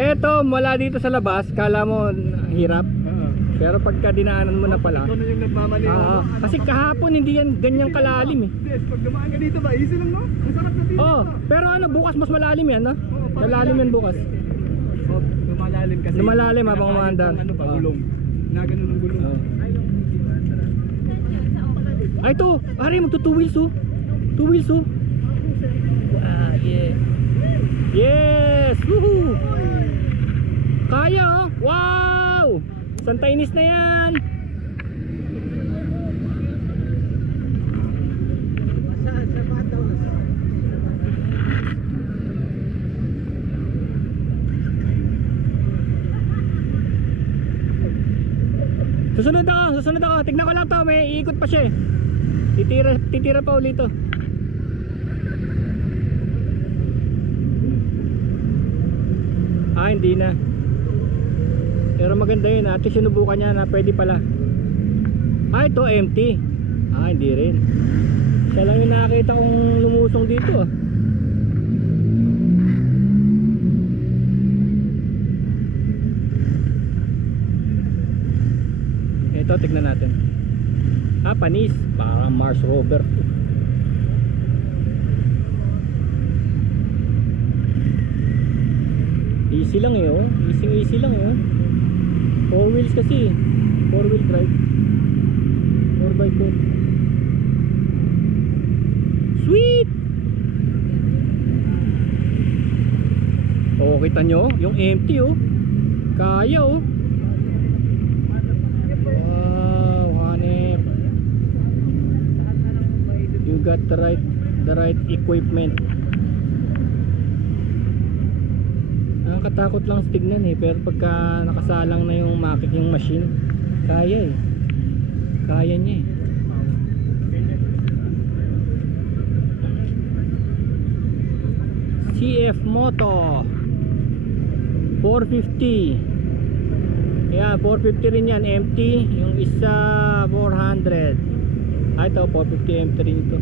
Eto, mula dito sa labas, kala mo hirap. Pero pagka dinaanan mo na pala. Ikaw na yung nagmamali. Kasi kahapon hindi yan ganyang kalalim eh. Yes, pag dumaan ka dito ba, easy lang no? Ang sarap na dito. Oh, pero ano, bukas mas malalim yan, no? Malalim yan bukas. Oh, lumalalim kasi. Lumalalim habang umaandar. Ano pa, gulong. Na ganun ang gulong. Ay ito, ari magto 2 wheels oh. 2 wheels oh. Yeah. Yes! Woohoo! Kaya oh. Wow! Santainis na yan. Susunod ako. Tignan ko lang to, may iikot pa siya eh. Titira pa ulit to. Hindi na. Pero maganda yun, ate sinubukan niya na pwede pala. Ito empty. Hindi rin. Siya lang yung nakakita kong lumusong dito ah. Ito, tignan natin. Panis. Parang Mars rover. Easy lang eh oh. Easy lang eh oh. 4 wheels kasi. 4 wheel drive. 4x4. Sweet! Oh, kita nyo yung empty oh. Kaya oh. Wow, hanep. You got the right equipment. Nakakatakot lang tignan eh, pero pagka nakasalang na yung machine, kaya eh. Kaya niya eh. CF Moto 450. Yeah, 450 rin yan, empty. Yung isa 400. Ito 450 empty rin ito.